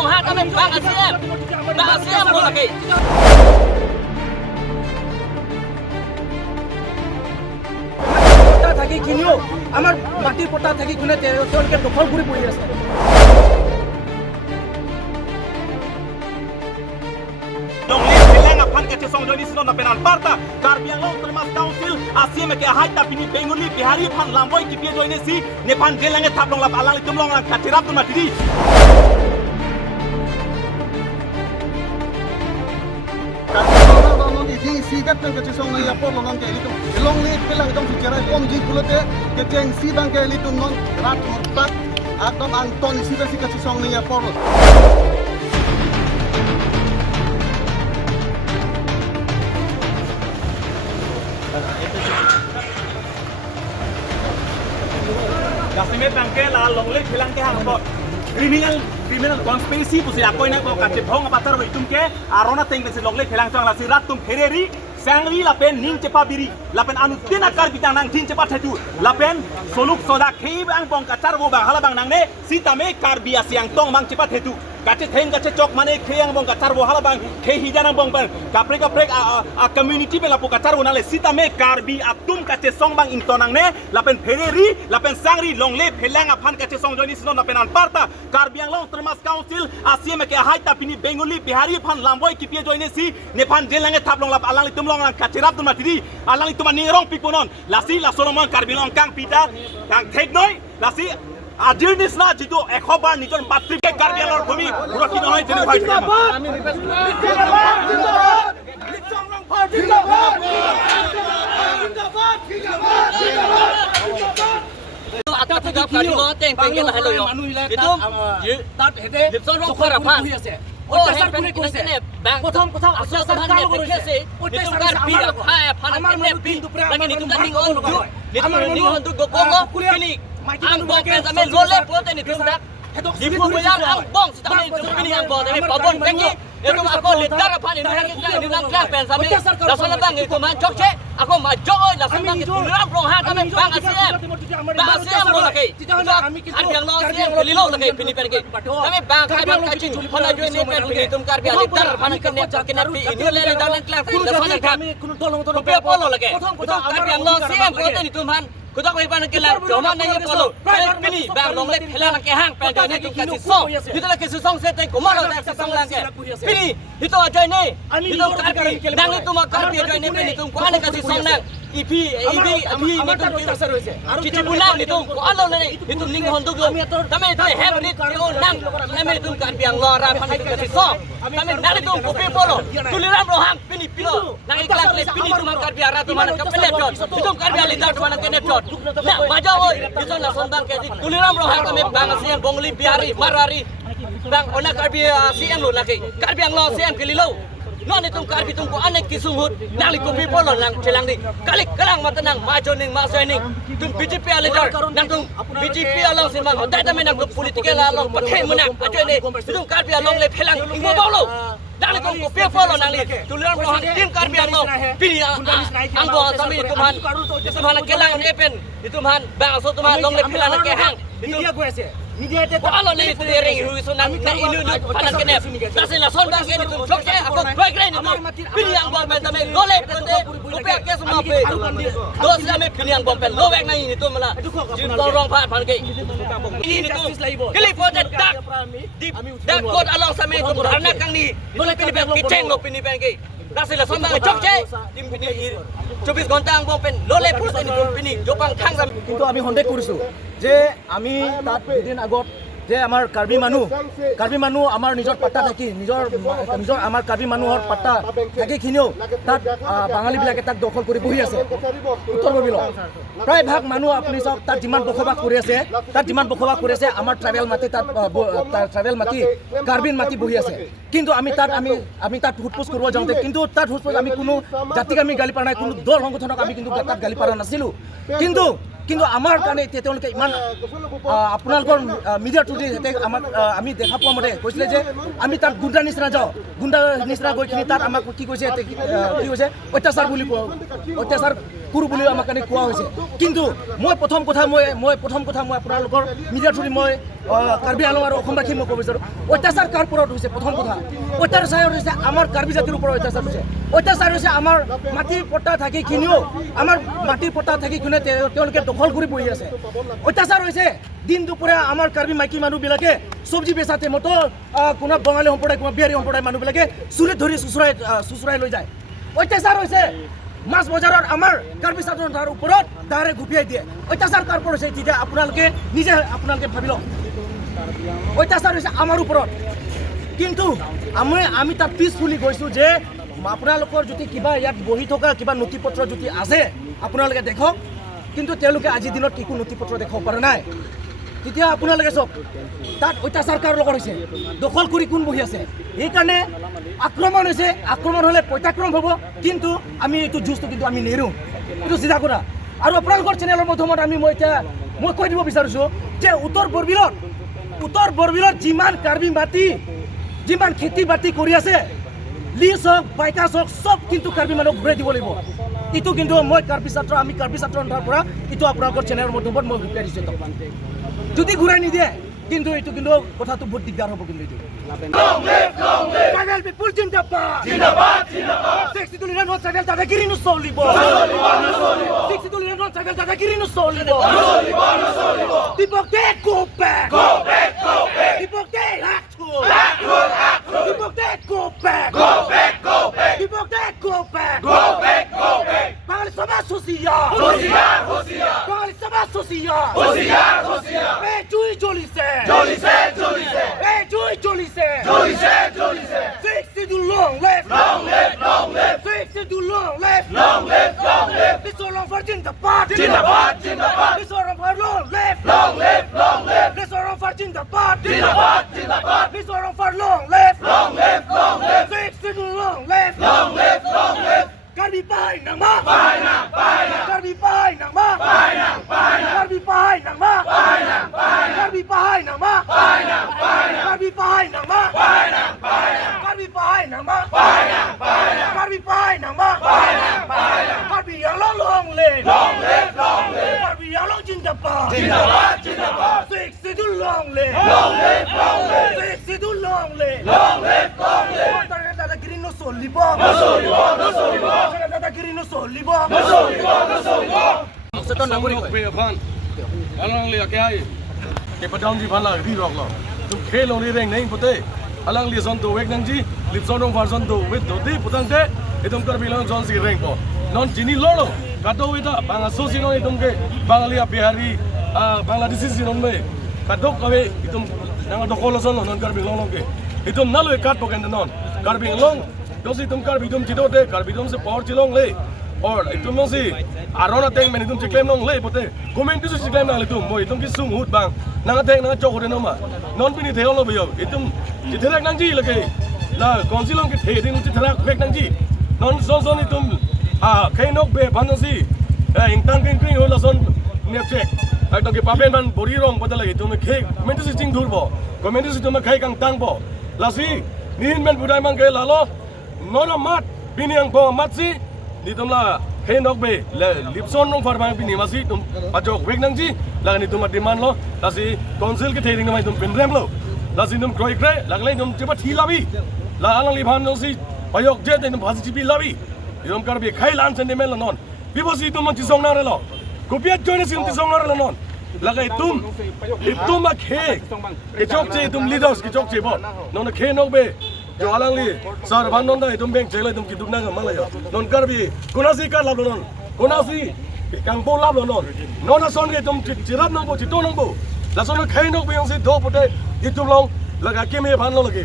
rohan kami bang ASEAN lo lagi. পট্টা থাকি কিনিও আমাৰ মাটিৰ পট্টা থাকি কিনে তেওঁলোকে দখল কৰি পৰি আছে Pan kece song joni sino na penan parta Karbiang Long Termas Council asia me ke hai ta pini benguli bihari pan lamboy ki pie joine si ne pan jelange tap long lap alang litum long lang katirap tu matidi di sigat nang kece song na yapor long ke litum long le pelang tong sejarah kom ji kulote ke jeng si bang ke litum non rat hortat atom anton si kece song na yapor Kasime tangke la longle khilang ke hang bot criminal conspiracy pusi akoi na ko kache bhong apatar bai tumke arona teng ke longle khilang chang la sirat tum khereri sangri lapen ning cepa biri lapen anu tina kar bitang nang tin cepa thatu lapen soluk soda khei bang bong kacar bo bang hala bang nang ne sitame kar bia siang tong bang cepa thatu kache theng kache chok mane kheyang bong kacar bo hala bang khei hijanang bong bang kaprek a community be lapu kacar bo nale sitame kar bi atum kache song bang intonang ne lapen fereri lapen sangri longle phelang aphan kache song joni sino na penan parta Karbiang Long Termas Council asia me ke hai ta pini bengoli bihari phan lamboy ki pie joine si ne phan jelange tap long lap alang litum long lang kacerap tu matidi alang itu manirong piponon lasi la solomon Karbiang Long kang pita kang teknoi lasi Adir nisna jitu ekhobar nijon matri ke Karbiang Long bhumi roti noy jeni bhai Ada tiga kali mau teng pengen lah lo yo. Itu তাত হেতে Lipson Rock kora pan. হৈ আছে Oh, অত্যাচাৰ কোনে কৰিছে প্ৰথম অত্যাচাৰ অত্যাচাৰ কাম নে কৰিছে দেখেছে নিতুম কার বিয়া খায় ফানা কেনে B lagi nitum tanding on nitum ning on tu gopongo ini ang bong pen same lole pote nitum dak di puyan ang bong sitame nitum ini ang bong tapi pabon pengi itu aku lidar apa ni nang klang pen same dasana bang itu man chokche aku majo oi dasana bang itu ram rohan kami bang ASEAN lo lagi Karbiang Long ASEAN kelilo lagi pini pen ke kami bang Karbiang kacing phana join ni pen nitum Karbiang lidar phana kene pi ini le lidar nang klang pen dasana kami rupiah polo lagi itu Karbiang Long ASEAN pote nitum han kudak wei pan kelar joma nai polo pini bang long le phela ke hang pen join ni kasi song itu lagi song se tai komaro da song lang ke pini itu aja ni itu Karbi nang itu mak Karbi join ni pini tum ko ane kasi song nang ipi ni tum cici bulan ni tum ko alo nai itu ning honduk lo tame itu have ni ko nang name tum Karbiang Long ra pan kasi song tame nang itu ko pe polo tuliram rohang pini pino nang iklan le pini tum Karbi ara tum mana kapele jot itu Karbi lidar tum mana kene jot nah maja oi itu na sondang ke tuliram rohang kami bang ASEAN bongli biari marari bang ona Karbi ASEAN lo lagi Karbiang Long ASEAN kelilo non itu Karbi tum ko anek kisunghut nang ko pe polo nang celang ni kalik kalang matenang majo ning masening tum BJP lidar nang tum BJP along simang dai ta menang politik la along pathe menang aja ni itu Karbi along le phelang ingbo bolo nang itu ko pe polo nang ni tuliram rohang tim Karbiang Long pini ang bo sami tuman tuman kelang epen itu man bang so tuman long le phelang ke hang media কৈ আছে media তে alo le tu ring hu so nang na ilu panan kene dase la son bang ke tu chokse ako koi kre ni pini ang bom men tame lole pente rupiah ke semua pe dos lame pini ang bom pen lo wek na ni tu mala jin ko rong phan phan ke ini tu kili pote dak dak kot along same tu dharna kang ni lole pini bang ki cheng lo pini bang ke dase la son bang chokse tim pini 24 ঘন্টা ang bom pen lole purse ni tu pini jopang thang sam কিন্তু আমি সন্দেহ কৰিছো যে আমি তাত দুদিন আগত যে আমাৰ কাৰ্বি মানুহ আমাৰ নিজৰ পাত্তা থাকি নিজৰ আমাৰ কাৰ্বি মানুহৰ পাত্তা থাকিখিনিও তাত বাঙালীবিলাকে তাক দখল কৰি বহি আছে উত্তৰ পূৰ্বাঞ্চল প্ৰায় ভাগ মানুহ আপুনি চাওক তাত যিমান বসবাস কৰি আছে আমাৰ ট্ৰাইবেল মাটি তাত ট্ৰাইবেল মাটি কাৰ্বিন মাটি বহি আছে কিন্তু আমি তাত হুটপুচ কৰিব যাওঁতে কিন্তু তাত হুটপুচ আমি কোনো জাতিক আমি গালি পৰা নাই কোনো দল সংগঠনক আমি কিন্তু তাত গালি পৰা নাছিলোঁ কিন্তু আমাৰ কাৰণে এতিয়া তেওঁলোকে ইমান আপোনালোকৰ মিডিয়া টুডে আমাক আমি দেখা পোৱা মতে কৈছিলে যে আমি তাত গুণ্ডা নিচিনা যাওঁ গুণ্ডা নিচিনা গৈ কিনি তাত আমাক কি কৈছে অত্যাচাৰ বুলি অত্যাচাৰ কৰোঁ বুলি আমাক কাৰণে কোৱা হৈছে কিন্তু মই প্ৰথম কথা মই আপোনালোকৰ মিডিয়াৰ থ্ৰুদি মই কাৰ্বি আংলং আৰু অসমবাসীক মই ক'ব বিচাৰোঁ অত্যাচাৰ কাৰ ওপৰত হৈছে প্ৰথম কথা অত্যাচাৰ হৈছে আমাৰ কাৰ্বি জাতিৰ ওপৰত অত্যাচাৰ হৈছে অত্যাচাৰ হৈছে আমাৰ মাটিৰ পট্টা থাকিখিনিও আমাৰ মাটিৰ পট্টা থাকিখিনি তেওঁলোকে দখল কৰি বহি আছে অত্যাচাৰ হৈছে দিন দুপৰীয়া আমাৰ কাৰ্বি মাইকী মানুহবিলাকে চব্জি বেচা টাইমতো কোনো বঙালী সম্প্ৰদায় কোনো বিহাৰী সম্প্ৰদায় মানুহবিলাকে চুলিত ধৰি চুচুৰাই লৈ যায় অত্যাচাৰ হৈছে মাছ বজাৰত আমাৰ কাৰ্বি ছাত্ৰৰ ওপৰত দাৰে গুপিয়াই দিয়ে অত্যাচাৰ কাৰ ওপৰত হৈছে তেতিয়া আপোনালোকে ভাবি লওক অত্যাচাৰ হৈছে আমাৰ ওপৰত কিন্তু আমি তাত পিছফুলি গৈছোঁ যে আপোনালোকৰ যদি কিবা ইয়াত বহি থকা কিবা নথি পত্ৰ যদি আছে আপোনালোকে দেখক কিন্তু তেওঁলোকে আজিৰ দিনত একো নথি পত্ৰ দেখাব পৰা নাই তেতিয়া আপোনালোকে চাওক তাত অত্যাচাৰ কাৰ লগত হৈছে দখল কৰি কোন বহি আছে সেইকাৰণে আক্ৰমণ হৈছে আক্ৰমণ হ'লে প্ৰত্যাক্ৰমণ হ'ব কিন্তু আমি এইটো যুঁজটো কিন্তু আমি নেৰোঁ এইটো চিধা কৰা আৰু আপোনালোকৰ চেনেলৰ মাধ্যমত মই কৈ দিব বিচাৰিছোঁ যে উত্তৰ বৰবিলত যিমান কাৰ্বি মাটি যিমান খেতি বাতি কৰি আছে লিজ হওক বাইকাছ হওক চব কিন্তু কাৰ্বি মানুহক ঘূৰাই দিব লাগিব এইটো কিন্তু মই আমি কাৰ্বি ছাত্ৰ সন্থাৰ পৰা এইটো আপোনালোকৰ চেনেলৰ মাধ্যমত মই ঘূৰাই দিছোঁ যদি ঘূৰাই নিদিয়ে কিন্তু এইটো কিন্তু কথাটো বহুত দিগদাৰ হ'ব কিন্তু এইটো ট্ৰাইবেল পিপল জিন্দাবাদ জিন্দাবাদ জিন্দাবাদ 62 জন ট্ৰাইবেল দাদাগিৰি নচলিব 62 জন ট্ৰাইবেল দাদাগিৰি নচলিব Dibokte go back Dibokte Dibokte go back Dibokte go back Bangladesh Sabha Social Bangladesh Sabha Social Hey Jui Jolise Hey Jui Jolise 60 long left 60 long left This all long for Jindabad This all long for long left This all long for Jindabad This all long for long left 60 long left Karbi pai nang ma Karbi pai nang ma Karbi pai nang ma Karbi pai nang ma Karbi pai nang ma Karbi pai nang ma Karbi pai nang ma Karbi yang long lane Karbi yang long Jindabad 62 long lane 62 long lane দাদাগিরি নচলিব দাদাগিরি নচলিব সচেতন নাগৰিক Alang liya kaya ke padang ji bhala ri rok lo tum khelo ni reng nei pote alang li zon to wek nang ji lip zon dong version to with do ti putang te edom kar bilang zon si reng ko non jini lolo kado ita bang asosi no edom ke banglia bihari bangladeshi si non me kadok kawe edom nang do kolo zon non kar bilang ke edom nalo kat poken non kar bilang dosi tum kar bidom jido te kar bidom se power chilong le और तुम लोग सी आरोना tang मैंने तुम चिक्लेम नोंग ले पोते comment से चिक्लेम ना ले तुम वो तुम किस सुंग हुट बांग नंगा टेंग नंगा चौक होने नमा नॉन भी नहीं थे लोग भैया तुम जितने नंग जी लगे ना कौन सी लोग के थे दिन जितने फेक नंग जी नॉन सोन तुम कहीं नोक बे भानु सी इंटांग किंग हो लसन नेपचेक तो के पापेन बन बोरी रोंग पता लगे तुम के कमेंट से चिंग धुर बो कमेंट से तुम कहीं कंग टांग बो लासी निहिन में बुदाई मांग के लालो नॉन मात बिनियंग बो मात सी ni tum la he nok be lipson nong far bang pini masi tum pajok wek nang ji la ni tum demand lo la si council ke thering mai tum pin rem lo la si tum kroi kre la lai tum chiba thi labi la alang li bhan no si pajok je te tum phasi chibi labi tum kar be khai lan chen de mel non bi bo si tum chi song na re lo kopia join si tum chi song na re non la kai tum ma khe ke chok che tum leaders ke chok che bo non na khe nok be जो along ली sir भान नोंदा तुम bank चले तुम कितुक ना माला यो known कर भी कोनासी कर लाभ लोन कोनासी कांगपो लाभ लोन नोना सोन के तुम चिराब नंगो चितो नंगो लासोन खाई नंगो यंग से दो पुटे ये तुम लोग लगा के में भान लो लगे